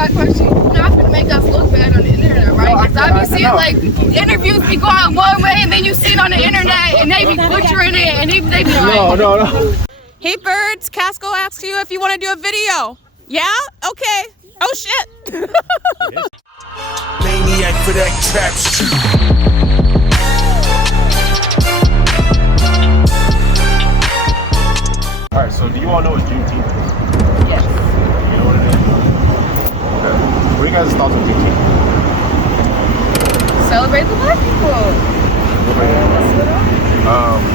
that question. You're not gonna make us look bad on the internet, right? Because I be seeing like interviews be going one way, and then you see it on the internet, and they be butchering it, and they be like, No. Hey birds, Casco asked you if you want to do a video. Yeah? Okay. Oh shit. Maniac for that trap shit. Alright, so do you all know what Juneteenth is? yes. You know what it is? Okay. What are you guys' thoughts on Juneteenth? Celebrate the black people.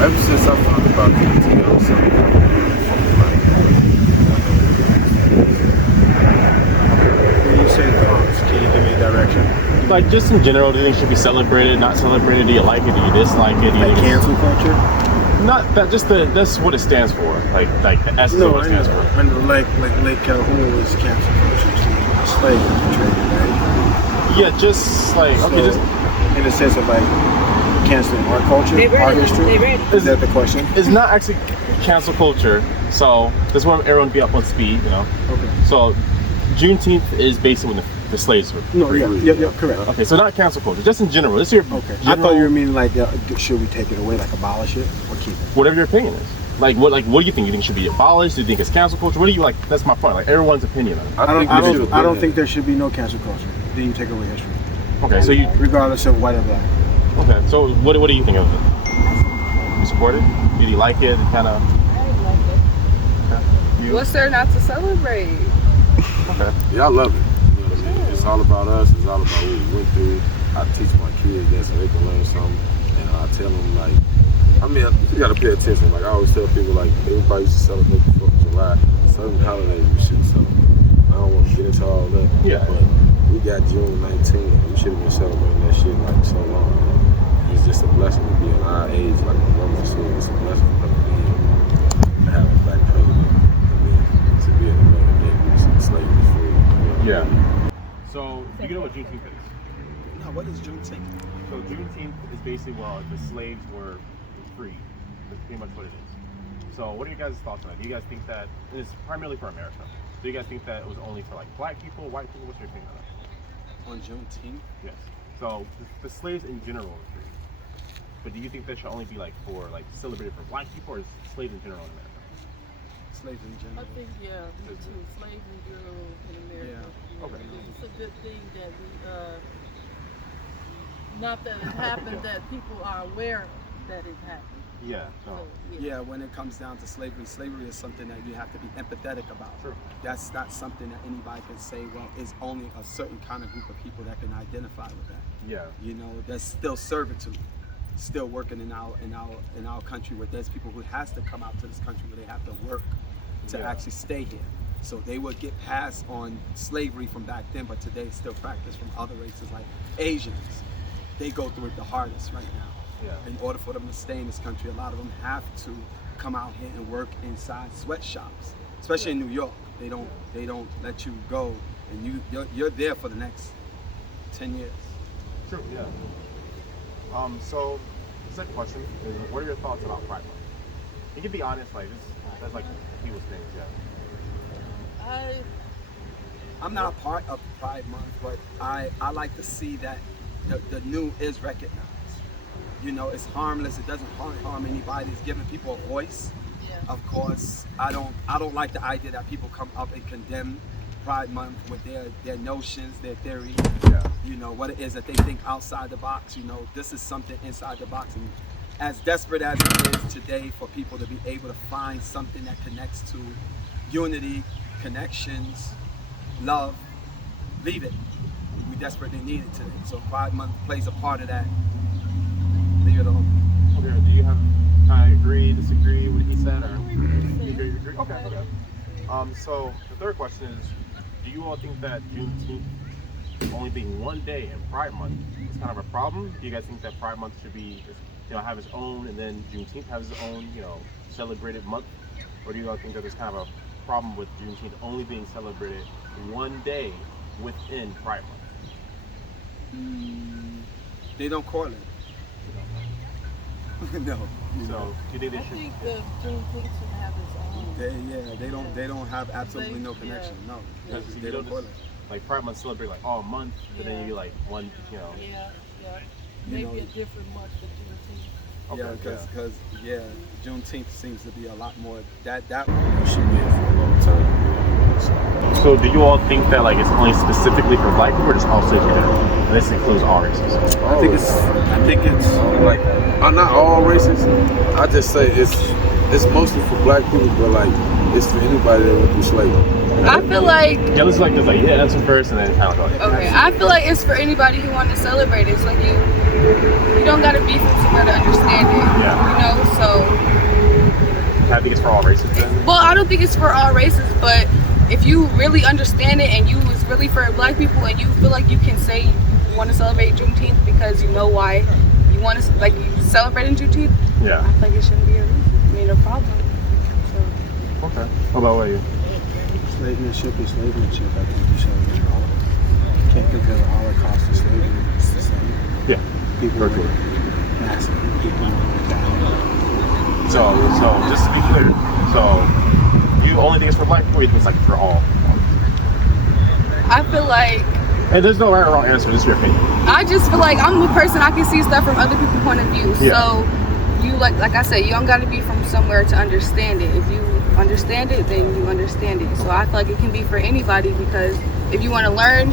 Ever since I found about Juneteenth or something, when you say drums, can you give me a direction? Like, just in general, do you think it should be celebrated, not celebrated? Do you like it? Do you dislike it? Do you Like think cancel culture? not that, just that's what it stands for. Like the essence of No, what I it stands know. for. When Lake Calhoun was cancel culture, slave trade, right? Yeah, just like, okay, So, just in a sense of like canceling our culture, our history. Is that the question? it's not actually cancel culture. So that's where everyone be up on speed, you know. Okay. So Juneteenth is basically when the slaves were No, free. yeah, correct. Okay, so not cancel culture, just in general. This is your Okay. I general, thought you were meaning like, should we take it away, like abolish it, or keep it? whatever your opinion is. Like what do you think? You think it should be abolished? Do you think it's cancel culture? What do you like? That's my point. Like everyone's opinion on it. I don't think there should be no cancel culture. Then you take away history, Okay, so you regardless of white or black. okay? So what do you think of it? You support it? Do you like it? Kind of. I love it. You? What's there not to celebrate? Okay. Yeah, I love it. You know what I mean? It's all about us. It's all about what we went through. I teach my kids that so they can learn something. And I tell them, like, I mean, you got to pay attention. Like, I always tell people, like, everybody used to celebrate the 4th of July. Certain holidays we shouldn't celebrate. I don't want to get into all that. Yeah. But we got June 19th. And we should have been celebrating that shit, like, so long. And it's just a blessing to be in our age. Like my mother said, it's a blessing for her to be here, to have a black president. And then to be in the modern day when slavery is free. You know? Yeah. So do you know what Juneteenth is? No, what is Juneteenth? So Juneteenth is basically, well, the slaves were free. That's pretty much what it is. So what are your guys' thoughts on that? Do you guys think that, and it's primarily for America, do you guys think that it was only for like black people, white people? What's your opinion on that? On Juneteenth? Yes. So the slaves in general are free. But do you think that should only be like for like celebrated for black people or is slaves in general in America? Slaves in general. I think, yeah, me too. Slaves in general in America. Yeah. Okay. It's a good thing that we, not that it happened, that people are aware that it happened. Yeah. No. So, Yeah, when it comes down to slavery, slavery is something that you have to be empathetic about. Sure. That's not something that anybody can say, well, it's only a certain kind of group of people that can identify with that. Yeah. You know, there's still servitude, still working in our country, where there's people who has to come out to this country where they have to work to actually stay here. So they would get passed on slavery from back then, but today it's still practiced from other races like Asians. They go through it the hardest right now. Yeah. In order for them to stay in this country, a lot of them have to come out here and work inside sweatshops, especially in New York. They don't let you go, and you're there for the next 10 years. True. Yeah. So the second question is, what are your thoughts about Pride Month? You can be honest, like that's like people's things. Yeah. I'm not a part of Pride Month, but I like to see that the new is recognized. You know, it's harmless. It doesn't harm anybody. It's giving people a voice. Yeah. Of course, I don't like the idea that people come up and condemn Pride Month with their notions, their theories. Yeah. You know, what it is that they think outside the box. You know, this is something inside the box. And as desperate as it is today for people to be able to find something that connects to unity, connections, love, leave it. We desperately need it today. So Pride Month plays a part of that. Leave it alone. Okay. Do you have kind of agree, disagree with what he said, or you agree? Okay. So the third question is, do you all think that Juneteenth only being one day in Pride Month is kind of a problem? Do you guys think that Pride Month should be, have its own, and then Juneteenth has its own, celebrated month? Or do you all think that there's kind of a problem with Juneteenth only being celebrated one day within Pride Month? They don't correlate. No. So do you think they I should? think the Juneteenth should have its own. They don't have absolutely no connection. No. Because They don't correlate. like Pride Month celebrate like all month, but then you like one, you know. Yeah. You Maybe know, a different month for Juneteenth. Okay, because Juneteenth seems to be a lot more that should be for a long time. So do you all think that like it's only specifically for black people or just also general? And this includes all races? I think it's like not all races. I just say it's mostly for black people, but like it's for anybody that went through slavery. I feel like Yeah, let's like this, like yeah, answer first and then kind of go. okay. I feel like it's for anybody who want to celebrate. It's like you don't gotta be from somewhere to understand it. Yeah. You know, so I think it's for all races then. well, I don't think it's for all races, but if you really understand it and you was really for black people and you feel like you can say you want to celebrate Juneteenth because you know why you want to like you celebrating Juneteenth. Yeah. I feel like it shouldn't be a problem. So. Okay. How about you? slavemanship is slavemanship. I think you should, you can't compare the Holocaust to slavery. It's the same. Yeah. People were massacred. People died. So just to be clear, so you only think it's for black people, or you think it's like for all? I feel like And there's no right or wrong answer, just your opinion. I just feel like I'm a person, I can see stuff from other people's point of view. Yeah. So you like I said, you don't gotta be from somewhere to understand it. If you understand it, then you understand it. So I feel like it can be for anybody, because if you want to learn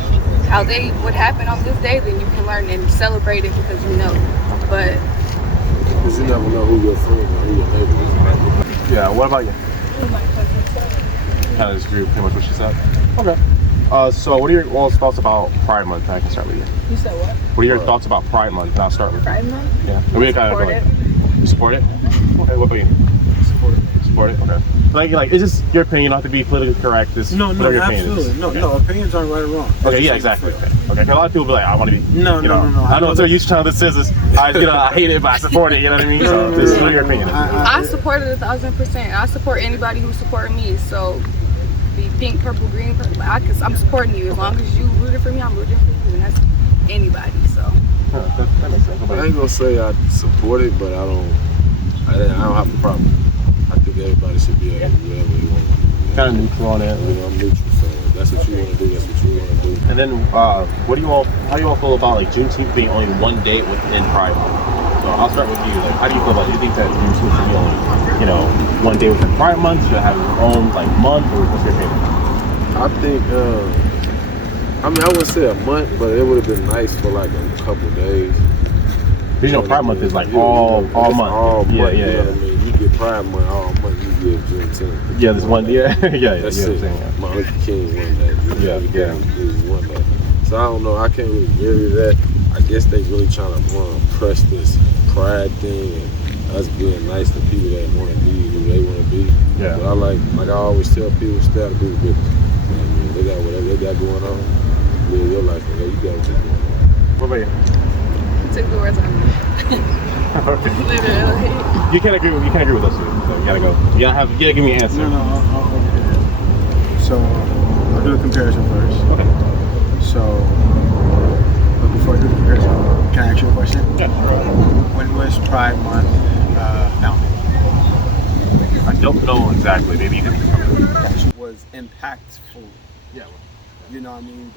how they would happen on this day, then you can learn and celebrate it because you know. But Because you never know who your friend or who your neighbor is. Yeah, what about you? Kind of disagree with pretty much what she said. Okay. So what are your all's thoughts about Pride Month? I can start with you. You said what? What are your thoughts about Pride Month? And I'll start with Pride Month? Yeah. We kind of go like, you support it? Okay, what about you? Support it? Okay. Like, it's just your opinion. You don't have to be politically correct. Just No, whatever your opinion absolutely. is. No, Okay. no, opinions aren't right or wrong. Okay, yeah, exactly. Okay. 'Cause a lot of people be like, I want to be. No, you no, know, no, no. I know they're used to trying to scissors. I hate it, but I support it. You know what I mean? So, just what your opinion is. I support it 1,000%. I support anybody who support me. So be pink, purple, green. I'm supporting you. As long as you rooted for me, I'm rooting for you, and that's anybody. So. That makes sense. I ain't gonna say I support it, but I don't have a problem. I think everybody should be able to do whatever they want. Kind of neutral on it. You know, I'm neutral, so that's what you want to do. That's what you want to do. And then, how do you all feel about like Juneteenth being only one day within Pride Month? So I'll start with you. Like, how do you feel about it? Do you think that Juneteenth should be only, one day within Pride Month? Should it have its own like month, or what's your opinion? I think, I wouldn't say a month, but it would have been nice for like a couple of days. Because Pride Month is like all month. All month. Yeah. You know what I mean? You get Pride Month all month. You get Juneteenth. Yeah, there's one. Yeah. That's you know it. what I'm saying, Martin Luther King one day. Yeah. One day. So I don't know. I can't really give you that. I guess they really trying to press this pride thing and us being nice to people that want to be who they want to be. Yeah. But I always tell people, stay out of people's business. You know what I mean? They got whatever they got going on. Live your life, and you got what you're going on. What about you? Took the words out of my mouth. Literally. You can't agree with us. So you gotta go. You gotta give me an answer. No, I'll so I'll do the comparison first. Okay. So, but before I do the comparison, can I ask you a question? Yeah. When was Pride Month founded? I don't know exactly. Maybe you can. was impactful. Yeah. You know what I mean?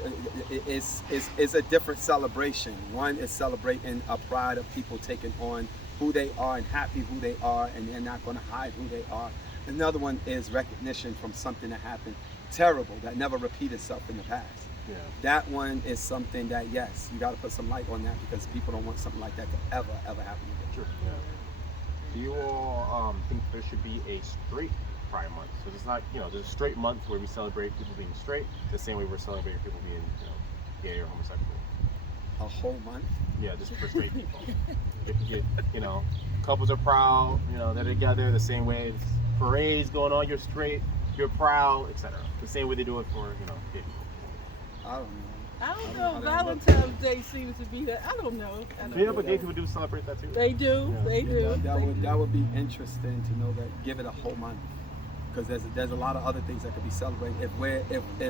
It's a different celebration. One is celebrating a pride of people taking on who they are and happy who they are, and they're not going to hide who they are. Another one is recognition from something that happened terrible, that never repeated itself in the past. Yeah. That one is something that, yes, you got to put some light on that, because people don't want something like that to ever happen again. Sure. Yeah. Do you all think there should be a straight Pride Month? So it's not, there's a straight month where we celebrate people being straight, the same way we're celebrating people being, gay or homosexual. A whole month? Yeah, just for straight people. Couples are proud, they're together the same way. It's parades going on, you're straight, you're proud, etc. The same way they do it for, gay people. I don't know. I don't know. Valentine's Day seems to be that. I don't know. Yeah, but gay people do celebrate that too. They do. Yeah. They do. That would be interesting to know that. Give it a whole month, because there's a lot of other things that could be celebrated. If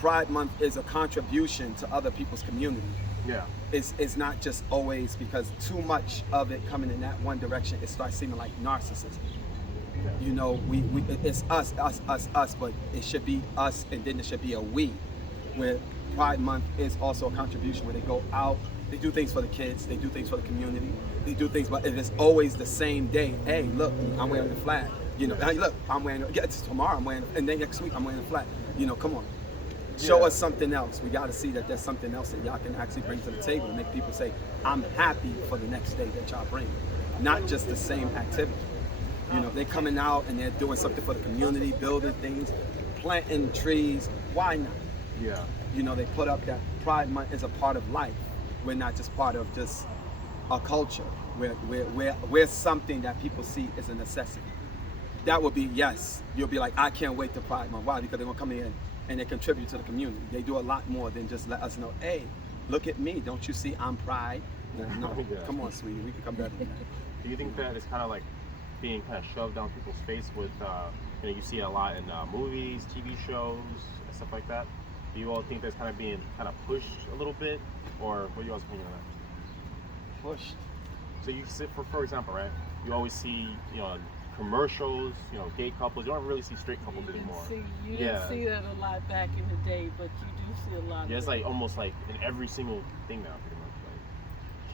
Pride Month is a contribution to other people's community, Yeah. it's not just always, because too much of it coming in that one direction, it starts seeming like narcissism. Yeah. We it's us, but it should be us, and then it should be a we. where Pride Month is also a contribution, where they go out, they do things for the kids, they do things for the community, they do things, but if it's always the same day, hey, look, I'm wearing the flag. You know, hey, look, I'm wearing, it's tomorrow I'm wearing, and then next week I'm wearing the flag. You know, come on. Show us something else. We got to see that there's something else that y'all can actually bring to the table to make people say, I'm happy for the next day that y'all bring. Not just the same activity. You know, they're coming out and they're doing something for the community, building things, planting trees. Why not? Yeah. You know, they put up that Pride Month is a part of life. We're not just part of just a culture. We're something that people see as a necessity. That would be, yes, you'll be like, I can't wait to Pride Month. Why? Because they're going to come in and they contribute to the community. They do a lot more than just let us know, hey, look at me. Don't you see I'm Pride? No, Yeah. come on, sweetie. We can come better than that. Do you think that it's kind of like being kind of shoved down people's face with, you know, you see it a lot in movies, TV shows, stuff like that? Do you all think that's kind of being kind of pushed a little bit? Or what are you all's opinion on that? Pushed. So you sit, for example, right? You always see, you know, commercials, you know, gay couples. You don't really see straight couples anymore. You didn't see that a lot back in the day, but you do see a lot. Yeah, it's of like almost like in every single thing now, pretty much. Like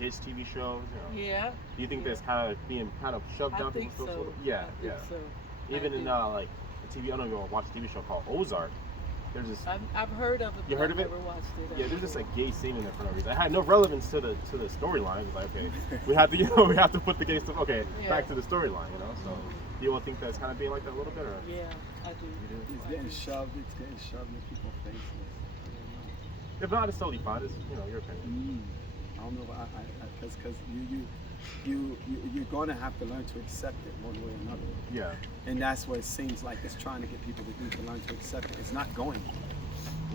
kids TV shows, you know. Yeah. Do you think that's kind of being kind of shoved down think people's throats? so. Yeah, I think so. Even in like the TV, I don't know if you watch a TV show called Ozark. There's this. I've heard of it. You heard of it? I've never watched it. Yeah, there's just a gay scene in there for no reason. It had no relevance to the storyline. It's like, okay, we have to, you know, we have to put the gay stuff. Okay, back to the storyline, you know. So, do you all think that's kind of being like that a little bit, or? Yeah, I do. You do? It's getting shoved in people's faces. If not, it's totally fine. It's, you know, your opinion. I don't know, because you're going to have to learn to accept it one way or another. Yeah. And that's what it seems like it's trying to get people to do, to learn to accept it. It's not going.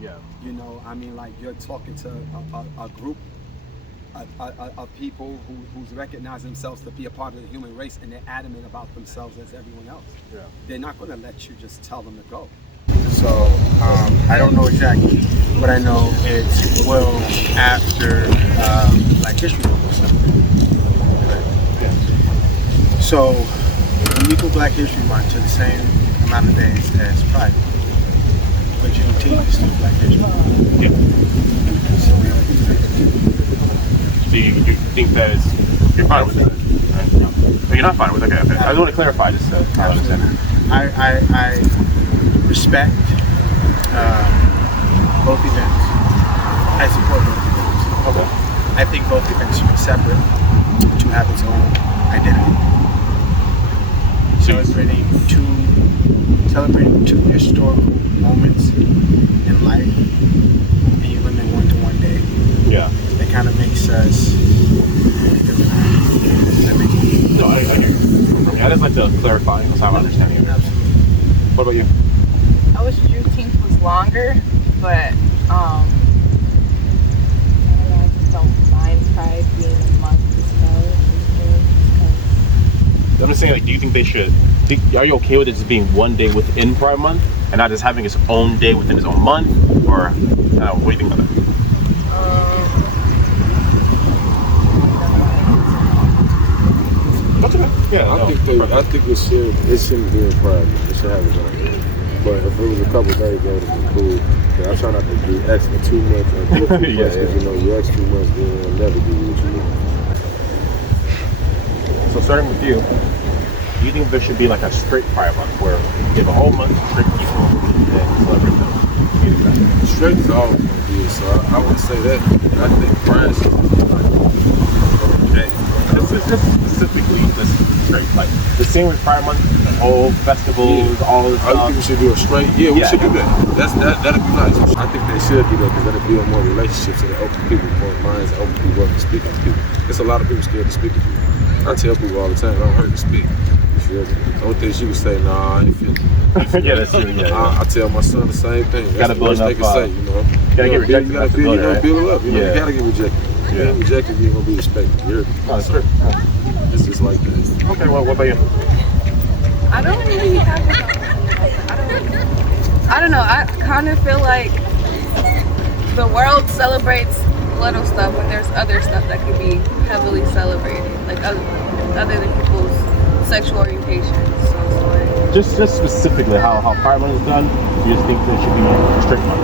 Yeah. You know, I mean, like you're talking to a group of people who's recognizing themselves to be a part of the human race, and they're adamant about themselves as everyone else. Yeah. They're not going to let you just tell them to go. So I don't know exactly, but I know it's well after Black History Month or something. So we equal Black History Month to the same amount of days as Pride, but Juneteenth is still Black History Month. Yeah. So you think that is, you're fine with it, right? No, you're not fine with it. Okay. I just want to clarify, just so I understand. I respect both events. I support both events. Okay. I think both events should be separate to have its own identity. Celebrating two historical moments in life, and you limit one to one day. Yeah. That kind of makes us different. No, I hear you. I just like to clarify. That's how I'm understanding it. Absolutely. What about you? I wish Juneteenth was longer, but I don't know, I just don't mind Pride being a month as well. I'm just saying, like, do you think they should? Are you okay with it just being one day within Pride Month and not just having its own day within its own month? Or what do you think about that? That's okay. Yeah, I think it shouldn't be in Pride Month. It should have its own day. But if it was a couple days, that would have been cool. But I try not to do extra too much or do too much, because you know, you extra too much, then it'll never do what you need. So starting with you, do you think there should be like a straight Pride Month where you have a whole month of straight people and celebrate them? Straight is always going to be it, so I would say that. I think Pride should be like a day. This is just specifically this straight, like the same with Pride Month, the whole festivals, all this stuff. Other people should do a straight. Yeah, we should do that. That'd be nice. I think they should do that because that'll build more relationships and open people more minds, open people up to speak to people. There's a lot of people scared to speak to people. I tell people all the time, don't hurt to speak. You feel me? The only thing she would say, nah, I ain't feeling. Yeah, that's true. Yeah. I tell my son the same thing. That's the worst they can say, you know. Gotta get rejected. You gotta build it up. You know, you gotta get rejected. Yeah. You get rejected, you ain't gonna be respected. That's true. It's just like that. Okay, well, what about you? I don't really have I don't know. I kind of feel like the world celebrates little stuff when there's other stuff that could be heavily celebrated, like other than people's sexual orientation. So it's like, Just specifically how Pride Month is done, you just think there should be a straight month?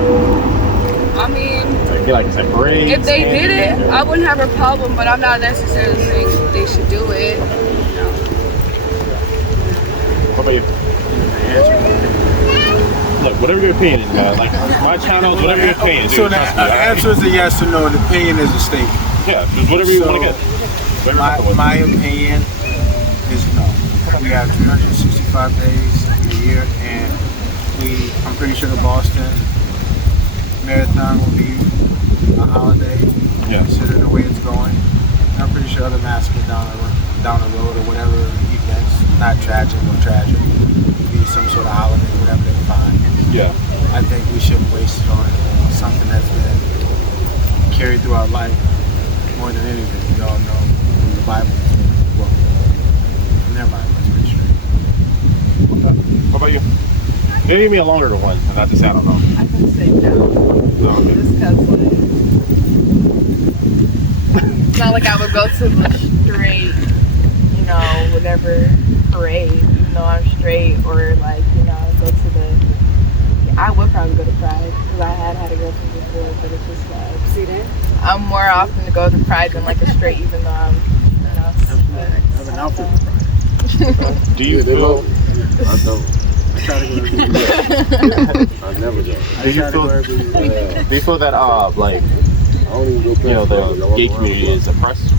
I mean, Like I said, parades. if they did it, I wouldn't have a problem, but I'm not necessarily saying they should do it. What about you? Look, whatever your opinion is, man. Like my channel, whatever your opinion is. So the answer is a yes or no. The opinion is a statement. Yeah, just whatever you want to get. My opinion is no. We have 365 days in a year, and I'm pretty sure the Boston Marathon will be a holiday, considering the way it's going. I'm pretty sure other massacres down the road or whatever events, not tragic or tragic, be some sort of holiday, whatever they find. Yeah. I think we shouldn't waste it on something that's been carried through our life more than anything. We all know from the Bible, well, from their Bible, it's pretty straight. What about you? Maybe give me a longer one, and not just I don't know. I can say no. Just because, it's not like I would go to the straight, you know, whatever parade, even though I'm straight, or like, you know, go to the. I would probably go to Pride because I had a girlfriend before, but it's just like. See that? I'm more often to go to Pride than like a straight, even though I'm, you know. Have an outfit for Pride. Do you feel? I don't. I try to go every year. I never go. Do you feel that like I don't even go the gay community is oppressed?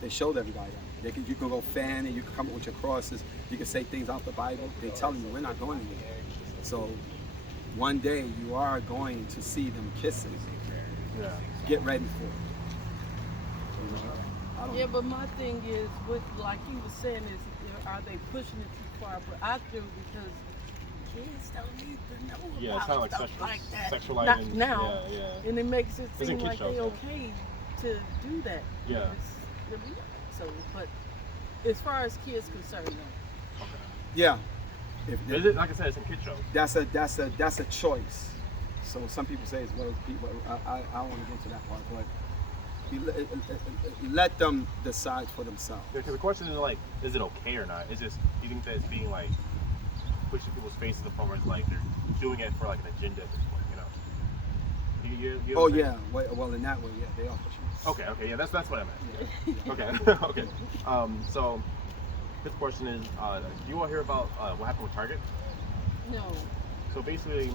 They showed everybody that. You can go fan and you can come up with your crosses. You can say things out the Bible. They telling you we're not going anywhere. So one day you are going to see them kissing. Yeah. Get ready for it. I don't Yeah, know. but my thing is, what like he was saying is, are they pushing it too far? But I feel because kids don't need to know Yeah, it's kind of like stuff like that. sexualizing. Not now, Yeah. and it makes it It's in seem kid like shows, they yeah. okay to do that. Yeah. So, but as far as kids concerned, no. Yeah. If Is it like I said? It's in kid shows. that's a choice. So some people say it's what is people. I don't want to get into that part, but let them decide for themselves. Because the question is like, is it okay or not? It's just, do you think that it's being like pushed in people's faces to the point where it's like they're doing it for like an agenda at this point, you know? You know Oh what I'm saying? yeah, well in that way, yeah, they are pushing. Okay, yeah, that's what I meant. Okay, okay. So this question is, do you all hear about what happened with Target? No. So basically,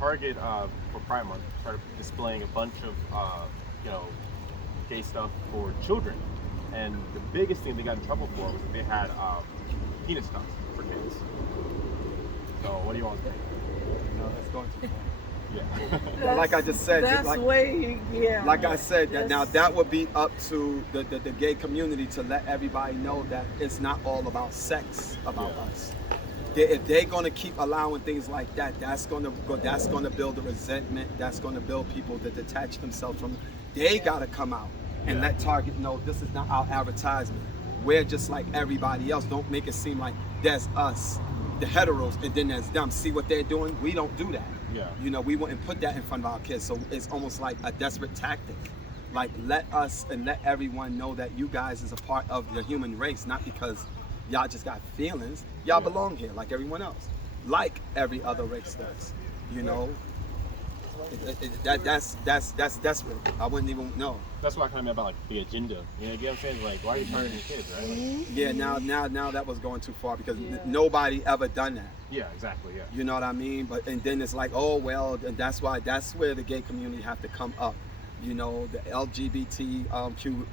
Target for Pride Month started displaying a bunch of gay stuff for children, and the biggest thing they got in trouble for was that they had penis stuff for kids. So what do you all think? No, that's going too far. Yeah. Like I just said, That's like I said, That's- now that would be up to the gay community to let everybody know that it's not all about sex about us. If they're gonna keep allowing things like that, that's gonna build a resentment. That's gonna build people to detach themselves from. They gotta come out and let Target know this is not our advertisement. We're just like everybody else. Don't make it seem like there's us, the heteros, and then there's them. See what they're doing? We don't do that. Yeah. You know, we wouldn't put that in front of our kids. So it's almost like a desperate tactic. Like, let us and let everyone know that you guys is a part of the human race, not because y'all just got feelings. Y'all belong here like everyone else, like every other race does. You know, that's desperate. I wouldn't even know. That's what I kind of meant about like the agenda. You know, you get what I'm saying? Like, why are you targeting kids, right? Like, Yeah, now that was going too far because nobody ever done that. yeah, exactly. Yeah. You know what I mean? But and then it's like, oh well, and that's where the gay community have to come up. You know, the LGBT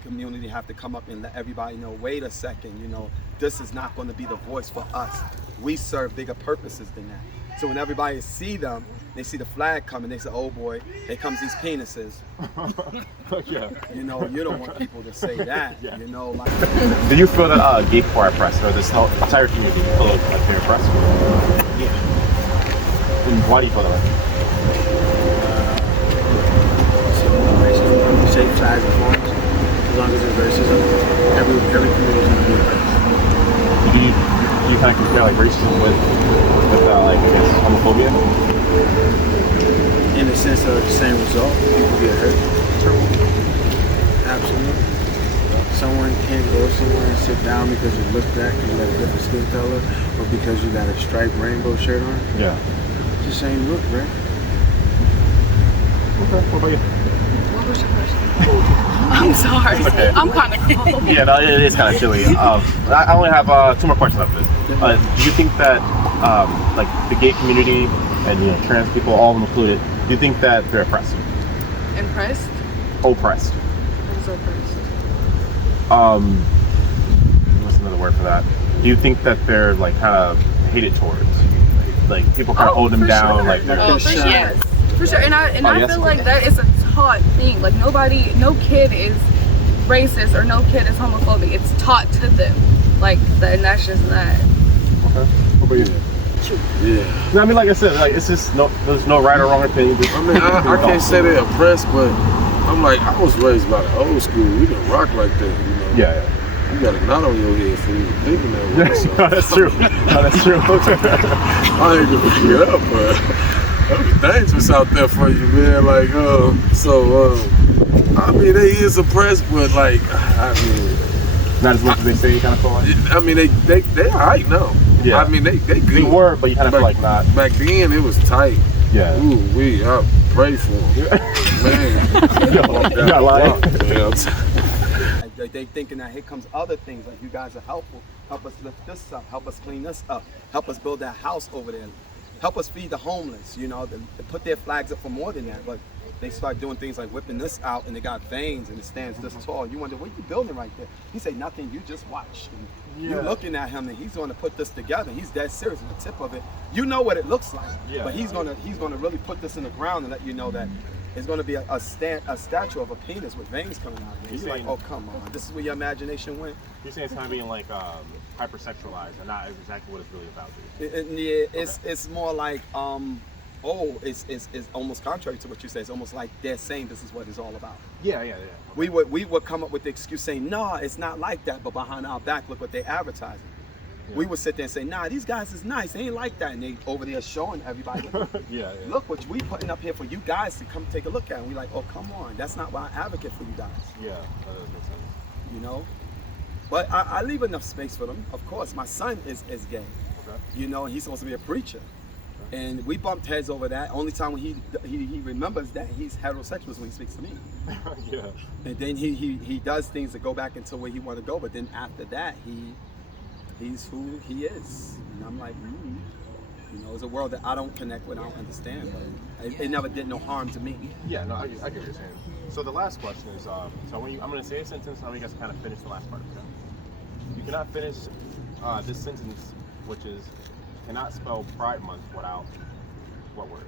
community have to come up and let everybody know, wait a second, you know, this is not going to be the voice for us. We serve bigger purposes than that. So when everybody see them, they see the flag coming, they say, oh boy, here comes these penises. Yeah. You know, you don't want people to say that. Yeah. You know, like. Do you feel that gay people are oppressed, or this entire community feel like they're oppressed? Yeah. And why do you feel that way? Shape, size, and forms. As long as there's racism, every community is going to be oppressed. Do you kind of compare like racism with like I guess homophobia? In the sense of the same result, people get hurt. Absolutely. Someone can't go somewhere and sit down because you look black, because you got a different skin color, or because you got a striped rainbow shirt on. Yeah. It's the same look, right? Okay. What about you? What was your question? I'm sorry. Okay. I'm kind of cold. Yeah, no, it is kind of chilly. I only have 2 more questions after this. Do you think that, like the gay community and trans people, all included, do you think that they're oppressed? Impressed? Oppressed. What's oppressed? What's another word for that? Do you think that they're like kind of hated towards? Like people kind of hold them down, sure. like Oh, for sure. Yes. For sure. And I yes? feel like that is a taught thing. Like no kid is racist or no kid is homophobic. It's taught to them. Like and that's just that. Okay. What about you? Yeah. No, I mean, like I said, like it's just there's no right or wrong opinion. Just, I mean, I can't say they're oppressed, but I'm like, I was raised by the old school. We didn't rock like that, you know. Yeah. You got a knot on your head for even thinking that way. So. No, that's true. No, that's true. I ain't gonna get up, but there's dangerous out there for you, man. Like, I mean, they is oppressed, but like, I mean, not as much as they say. You kind of feel like. I mean, they alright now. Yeah. I mean, they good. They were, but you kind of feel like not. Back then, it was tight. Yeah. Ooh, I pray for them. Man. You're not lying. They thinking that here comes other things, like you guys are helpful. Help us lift this up. Help us clean this up. Help us build that house over there. Help us feed the homeless. You know, they put their flags up for more than that, but they start doing things like whipping this out, and they got veins, and it stands this tall. You wonder, what are you building right there? He say, nothing, you just watch. And you're looking at him, and he's going to put this together. He's dead serious. The tip of it, you know what it looks like, but he's gonna really put this in the ground and let you know that it's going to be a statue of a penis with veins coming out of it. You're like, oh, come on. This is where your imagination went? You're saying it's kind of being like hypersexualized and not exactly what it's really about. It's more like, it's almost contrary to what you say. It's almost like they're saying this is what it's all about. Yeah. Okay. We would come up with the excuse saying, no, it's not like that, but behind our back, look what they're advertising. Yeah. We would sit there and say, nah, these guys is nice. They ain't like that. And they over there showing everybody, look what we putting up here for you guys to come take a look at. And we like, oh, come on. That's not why I advocate for you guys. Yeah, that does make sense. You know? But I leave enough space for them. Of course, my son is gay. Okay. You know, and he's supposed to be a preacher. Okay. And we bumped heads over that. Only time when he remembers that he's heterosexual is when he speaks to me. Yeah. And then he does things to go back into where he want to go. But then after that, he's who he is. And I'm like, you know, it's a world that I don't connect with, I don't understand, but it never did no harm to me. Yeah, no, I get what you're saying. So the last question is, so when I'm going to say a sentence, and I want you guys to kind of finish the last part of it. You cannot finish this sentence, which is, cannot spell Pride Month without what word?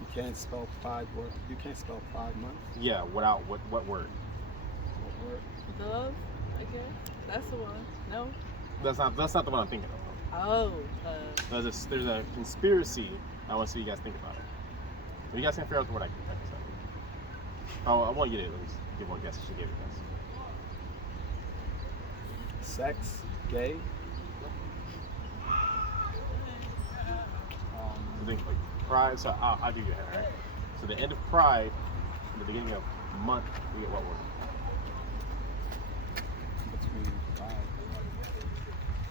You can't spell Pride word. You can't spell Pride Month. Yeah, without what word? What word? Love, I guess. That's the one. No? That's not the one I'm thinking of. Oh. There's a conspiracy. I want to see you guys think about it. So you guys can figure out the word I can say. Oh, I want you to at least give one guess. She gave it a guess. Sex, gay. So think like Pride. So I'll give you a hint, right? So the end of Pride, the beginning of month, we get what word? Between Pride.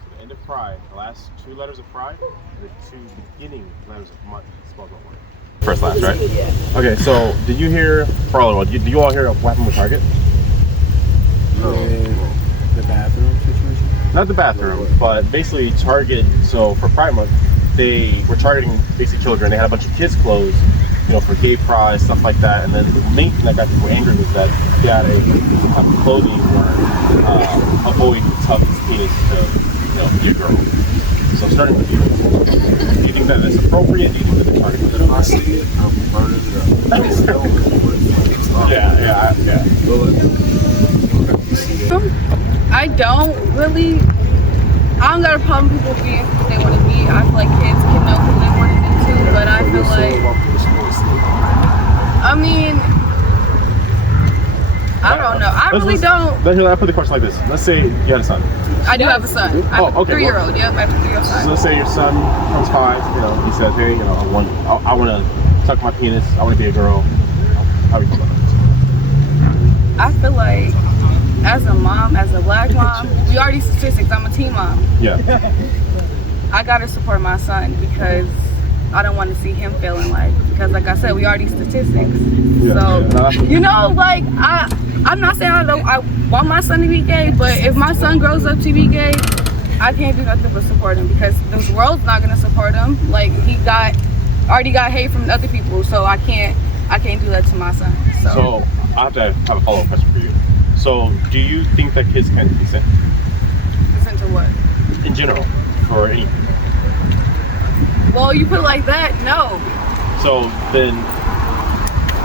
So the end of Pride, the last 2 letters of Pride, the 2 beginning letters of month spelled what word? First last, right? Yeah. Okay, so did you hear, for all of us, did you all hear what happened with Target? The bathroom situation? Not the bathroom, but basically Target, so for Pride Month, they were targeting basically children. They had a bunch of kids' clothes, you know, for gay pride, stuff like that. And then the main thing that got people angry was that they had a type of clothing where a boy could tuck his penis to, you know, be a girl. So starting with you, do you think that that's appropriate? Do you think that the target If I see it, I'm burning it up. Yeah. I don't really. I don't got a problem with people being who they want to be. I feel like kids can know who they want to be too, but I feel like, I mean, I don't know. I really don't. I'll put the question like this. Let's say you had a son. I do have a son. I have a 3-year-old. Yep, I have a 3-year-old son. So let's say your son comes 5, you know, he says, hey, you know, I want to tuck my penis, I want to be a girl. How do you feel about that? I feel like, as a mom, as a black mom, we already statistics. I'm a teen mom. Yeah. I gotta support my son because I don't want to see him fail in life, because like I said, we are these statistics. Yeah. So you know, like I'm not saying I want my son to be gay, but if my son grows up to be gay, I can't do nothing but support him, because this world's not gonna support him. Like he already got hate from other people, so I can't do that to my son. So I have to have a follow-up question for you. So do you think that kids can consent? Consent to what? In general, for anything? Well, you put it like that, no. So then,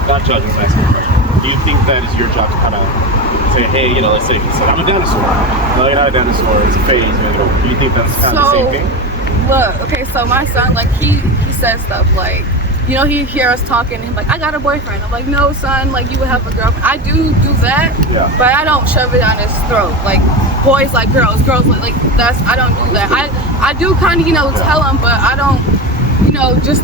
not judging, but asking a question. Do you think that it's your job to kind of say, hey, you know, let's say he said, I'm a dinosaur. No, you're not a dinosaur. It's a phase. You know, do you think that's kind of the same thing? Look, okay, so my son, like, he says stuff like, you know, he hear us talking and he's like, I got a boyfriend. I'm like, no, son, like, you would have a girlfriend. I do that, yeah, but I don't shove it down his throat. Like, boys like girls like I don't do that. I do kind of, you know, tell him, but I don't, you know, just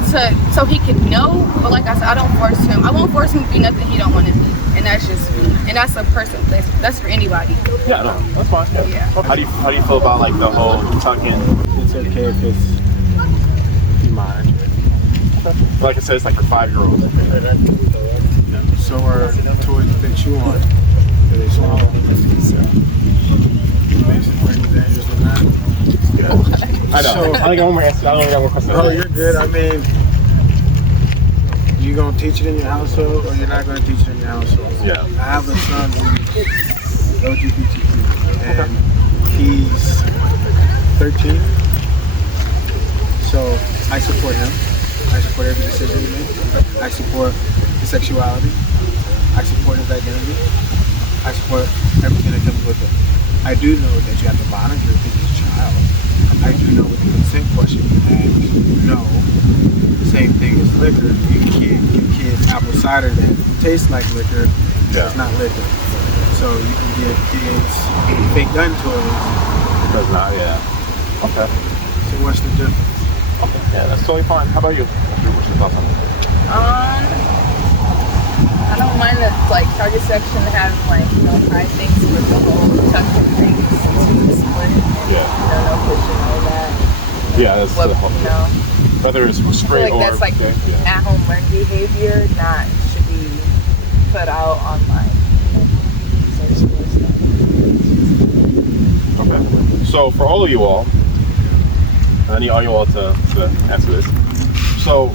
so he can know. But like I said, I don't force him. I won't force him to be nothing he don't want to be, and that's just me. And that's a person. That's for anybody. Yeah, no, that's fine. Yeah. How do you feel about like the whole tucking? It's okay if it's demonic. Like I said, it's like for 5-year-olds. So are toys that chew on. They swallow. So basically, any dangerous than that. I know. So, I think I got one more answer. I don't got one question. Oh, you're good. I mean, you gonna teach it in your household, or you're not gonna teach it in your household? Yeah. I have a son who's LGBTQ, and he's 13. So I support him. I support every decision he makes. I support his sexuality. I support his identity. I support everything that comes with it. I do know that you have to monitor because he's a child. I do know with the consent question you have, no. Same thing as liquor. You can't give kids apple cider that tastes like liquor. Yeah. It's not liquor. So you can give kids fake gun toys. Does not, yeah. Okay. So what's the difference? Okay. Yeah, that's totally fine. How about you? What's your thoughts on it? I don't mind the like target section having like, you know, high things with the whole tucking things to split. Yeah. You know, no pushing all that. Yeah, that's What, the whole, you know, whether it's I feel straight like or that's like okay, yeah. at home learned behavior, not should be put out online. Okay. So for all of you all, I need all you all to answer this. So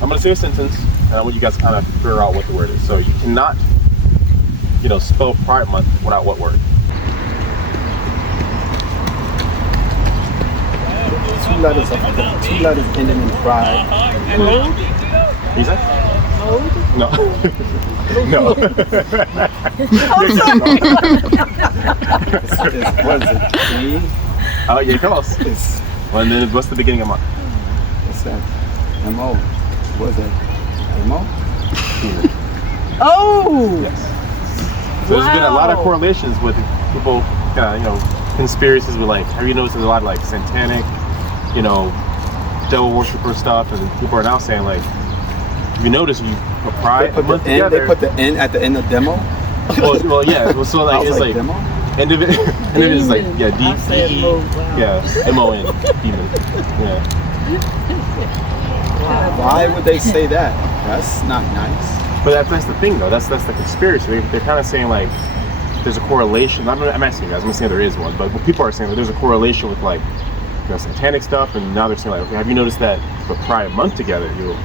I'm gonna say a sentence, and I want you guys to kind of figure out what the word is. So you cannot, you know, spell Pride Month without what word? Two letters ending in pride. What you say? No. No. What is it? D? Oh, yeah, close. Well, and then what's the beginning of month? What's that? M-O. What is that? M-O? Oh! Yes. So there's been a lot of correlations with people, you know, conspiracies with like, have you noticed there's a lot of like satanic, you know, devil worshiper stuff, and people are now saying like, if you notice, you put Pride month together. They put the N at the end of demo? Well, yeah. Well, so like it's like demo? individual. It's like D-E, yeah, M-O-N, demon. Yeah. Why would they say that? That's not nice. But that's the thing though. That's the conspiracy. They're kind of saying like there's a correlation. I'm asking you guys. I'm gonna say there is one, but people are saying that there's a correlation with like, you know, satanic stuff, and now they're saying like, okay, have you noticed that for Pride Month together, the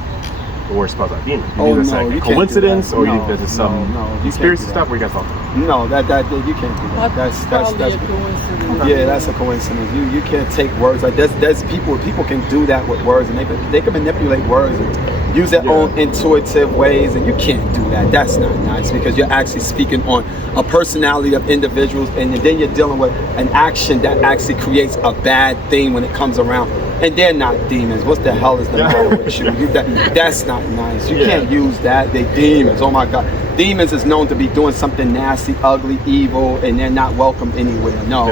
word spells out demon? Do you think that's like a coincidence, or you think that's just some conspiracy stuff? What are you guys talking? No, that you can't do that. That's a coincidence. Yeah, that's a coincidence. You can't take words like there's people can do that with words, and they can manipulate words and use their own intuitive ways, and you can't do that. That's not nice, because you're actually speaking on a personality of individuals, and then you're dealing with an action that actually creates a bad thing when it comes around. And they're not demons. What the hell is the matter with you? That's not nice. You can't use that. They demons. Oh my God. Demons is known to be doing something nasty, ugly, evil, and they're not welcome anywhere. No.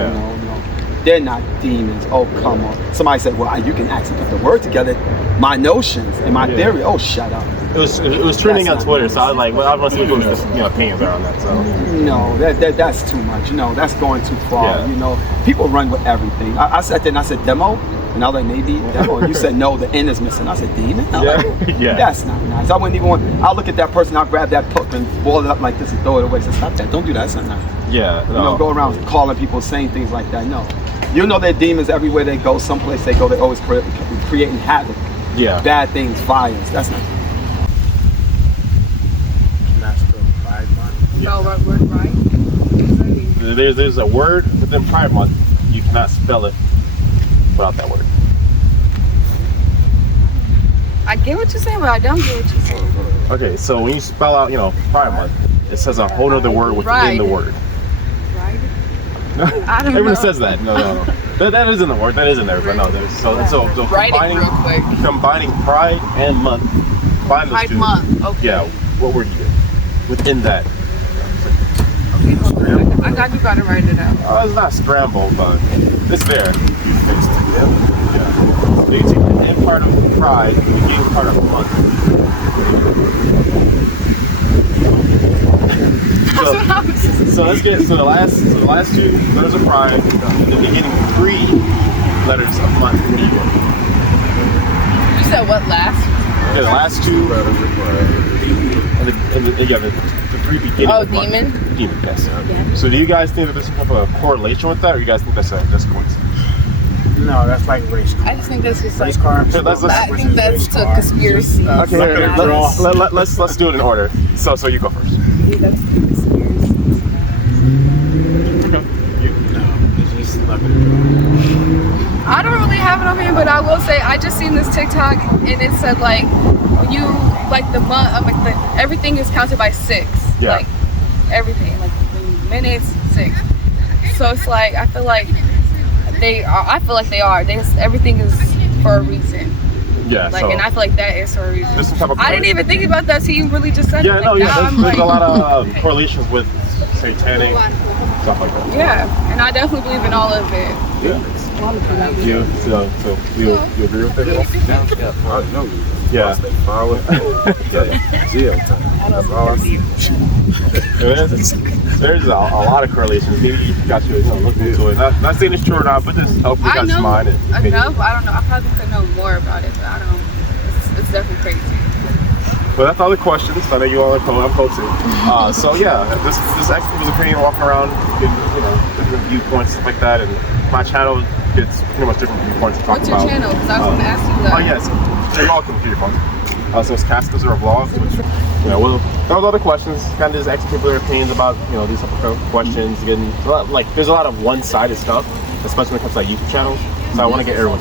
They're not demons. Oh, come on. Somebody said, well, you can actually put the word together. My notions and my theory. Oh, shut up. It was trending on Twitter, so I was like, well, I want to see what people's opinions are on that. So no, that's too much. That's going too far. Yeah. People run with everything. I sat there and I said, demo. And I was like, maybe devil. And you said no, the N is missing. I said, demon? I was like, Yeah. that's not nice. I wouldn't even want. I'll look at that person. I'll grab that book and ball it up like this and throw it away. So stop that. Don't do that. That's not nice. Yeah. You know, go around calling people, saying things like that. No. You know, they're demons everywhere they go. Someplace they go, they always creating havoc. Yeah. Bad things, violence. That's not. Not still Pride Month. No, what word, right? There's a word within Pride Month. You cannot spell it without that word. I get what you're saying, but I don't get what you're saying. Okay, so when you spell out, you know, Pride Month, it says a whole other word within Right. the word. Right? I don't Everyone know. says that. No. That isn't the word. That isn't there. But no, there's so Write it real quick. combining Pride and month. Combine those Pride two. Month. Okay. Yeah. What word you get within that? Okay, hold on. I got to write it out. It's not scramble, but it's there. Yeah. So you take the end part of Pride and the beginning part of the month. So let's get the last two letters of Pride and the beginning 3 letters of month. What do you want? You said what last? Yeah, the last 2 and the 3 beginning. Oh, of month. demon? Demon, yes. So do you guys think that there's some type of a correlation with that, or you guys think that's coincidence? No, that's like race I just think that's just like. race cars. Okay, let's- I think that's a conspiracy. Okay, let's do it in order. So you go first. That's a conspiracy. Okay. No, it's just like I don't really have it on me, but I will say I just seen this TikTok and it said like when you like the month, everything is counted by 6. Yeah. Like everything, like minutes 6. So it's like I feel like they are. Everything is for a reason. Yeah. Like, so and I feel like that is for a reason. there's some type of I didn't even think about that. So you really just said Yeah, it. no, Like, yeah. now There's, I'm there's a like, lot of correlations with satanic stuff like that. yeah, and I definitely believe in all of it. Yeah. You agree with it? I know you. Yeah. Stay far away. Jail time. That's all I need. There's a lot of correlations. Maybe you got to look into it. Not saying it's true or not, but just help you I guys know mind it. enough. I don't know. I probably could know more about it, but I don't. It's definitely crazy. But that's all the questions. I know you all are posting. So yeah, this expert was opinion walking around, getting, different viewpoints, stuff like that, and my channel gets pretty much different viewpoints to talk What's about. your channel? Because I was going to ask you that. Oh yes, so you all can do your phone. So it's Cascos or Vlogs, which that was all the questions. Kind of just asking people their opinions about these type of questions. Getting there's a lot of one-sided stuff, especially when it comes to YouTube channels. So I want to get everyone.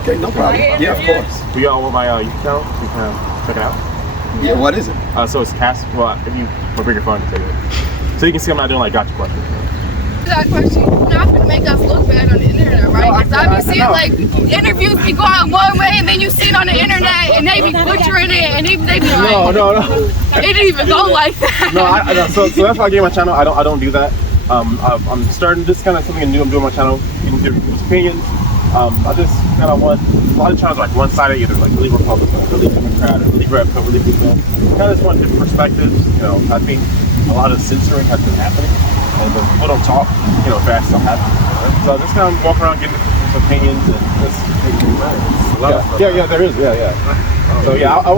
Okay, no problem. Yeah, of course. Do y'all want my YouTube channel? So you can check it out. Yeah, what is it? So it's Cast. Well, if you bring your phone to take it, so you can see I'm not doing gotcha questions. That question, you're not gonna make us look bad on the internet, right? Because I be seeing interviews be going one way, and then you see it on the internet, and they be butchering it, and they be like, No. it didn't even go like that. No, so that's why I gave my channel. I don't do that. I'm starting this kind of something new. I'm doing my channel, getting people's opinions. I just kind of want a lot of channels are like one-sided, either like really Republican, or really Democrat, or really Red Pill, really Blue Pill. Kind of just want different perspectives. I think a lot of censoring has been happening, and when people don't talk, fast stuff happens. So just kind of walk around, getting different opinions, and just A lot of stuff. yeah, there is, yeah. So yeah, I